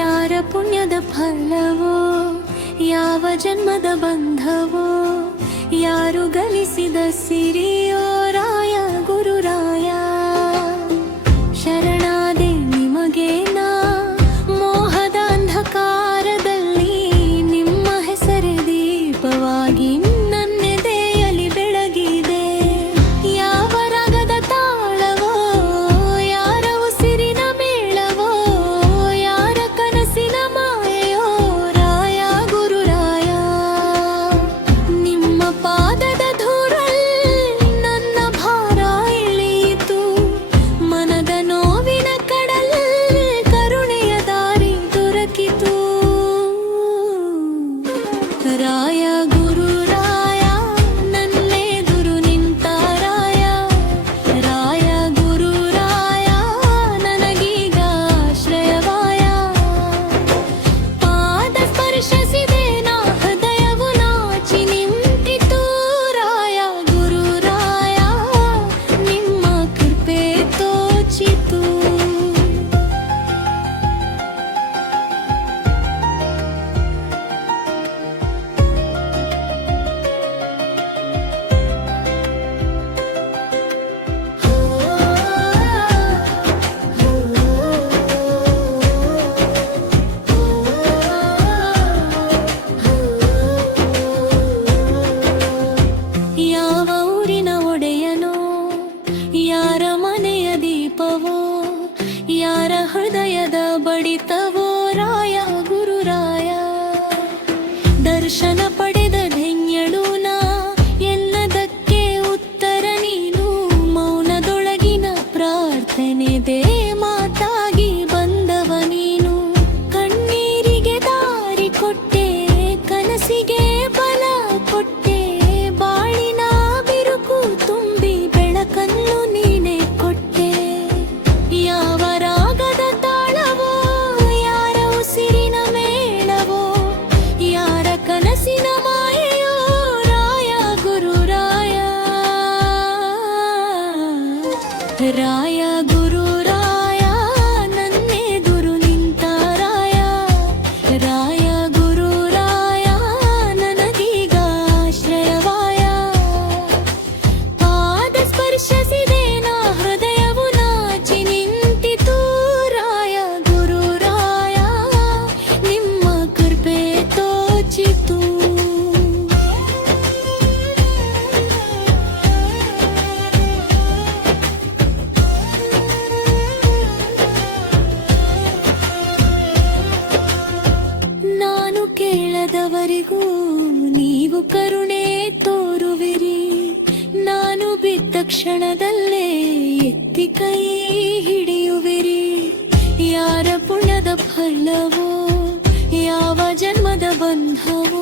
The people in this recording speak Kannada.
ಯಾರ ಪುಣ್ಯದ ಫಲವೋ, ಯಾವ ಜನ್ಮದ ಬಂಧವೋ, ಯಾರು ಗಳಿಸಿದ ಸಿರಿಯೋ ರಾಯ ಗುರುರಾಯ. ಶರಣಾದೆ ನಿಮಗೆ ನಾ ಮೋಹದ ಅಂಧಕಾರದಲ್ಲಿ, ನಿಮ್ಮ ಹೆಸರೇ ದೀಪವಾಗಿ ನನ್ನೆದೆಯಲ್ಲಿ ಬೆಳಗಿದೆ. ಯಾವ ರಾಗದ ತಾಳವೋ, ಯಾರ ಉಸಿರಿನ ಮೇಳವೋ, ಯಾರ ಕನಸಿನ ಮಾಯೆಯೋ ರಾಯ ಗುರುರಾಯ. ನಿಮ್ಮ ಪಾದದ ಧೂಳಲ್ಲಿ ನನ್ನ ಭಾರ ಇಳಿಯಿತು, ಮನದ ನೋವಿನ ಕಡಲಲ್ಲಿ ಕರುಣೆಯ ದಾರಿ ದೊರಕಿತು. ರಾಯ ಗುರುರಾಯ ನನ್ನೆದುರು ನಿಂತ ರಾಯ, ರಾಯ ಗುರುರಾಯ ನನಗೀಗ ಆಶ್ರಯವಾಯ. ಪಾದ ಸ್ಪರ್ಶಿಸಿದೆ ನಾ ಹೃದಯವು ನಾಚಿ ನಿಂತಿತು. ರಾಯ ಗುರುರಾಯ ನಿಮ್ಮ ಕೃಪೆ ತೋಚಿತು. ಯಾವ ಊರಿನ ಒಡೆಯನೋ, ಯಾರ ಮನೆಯ ದೀಪವೋ, ಯಾರ ಹೃದಯದ ಬಡಿತವೋ ರಾಯ ಗುರುರಾಯ. ದರ್ಶನ ಪಡೆದ ಧನ್ಯಳು ನಾ, ಎನ್ನದಕ್ಕೆ ಉತ್ತರ ನೀನು. ಮೌನದೊಳಗಿನ ಪ್ರಾರ್ಥನೆದೆ ಮಾತಾಗಿ ಬಂದವ ನೀನು. ಕಣ್ಣೀರಿಗೆ ದಾರಿ ಕೊಟ್ಟೆ, ಕನಸಿಗೆ ಬಲ ಕೊಟ್ಟೆ, ಬಾಳಿನ ಬಿರುಕು ತುಂಬಿ ಬೆಳಕನ್ನು ನೀನೆ ಕೊಟ್ಟೆ. ಯಾವ ರಾಗದ ತಾಳವೋ, ಯಾರ ಉಸಿರಿನ ಮೇಳವೋ, ಯಾರ ಕನಸಿನ ಮಾಯೆಯೋ ರಾಯ ಗುರುರಾಯ. ರಾಯ ಗುರುರಾಯ ನನ್ನೆದುರು ನಿಂತ ರಾಯ, ರಾಯ ಗುರುರಾಯ ನನಗೀಗ ಆಶ್ರಯವಾಯ. ಪಾದ ಸ್ಪರ್ಶಿಸಿದೆ ನಾ ಹೃದಯವು ನಾಚಿ ನಿಂತಿತು. ರಾಯ ಗುರುರಾಯ ನಿಮ್ಮ ಕೃಪೆ ತೋಚಿತು. ನಾನು ಕೇಳದವರಿಗೂ ನೀವು ಕರುಣೆ ತೋರುವಿರಿ. ನಾನು ಬಿದ್ದ ಕ್ಷಣದಲ್ಲೇ ಎತ್ತಿ ಕೈ ಹಿಡಿಯುವಿರಿ. ಯಾರ ಪುಣ್ಯದ ಫಲವೋ, ಯಾವ ಜನ್ಮದ ಬಂಧವೋ,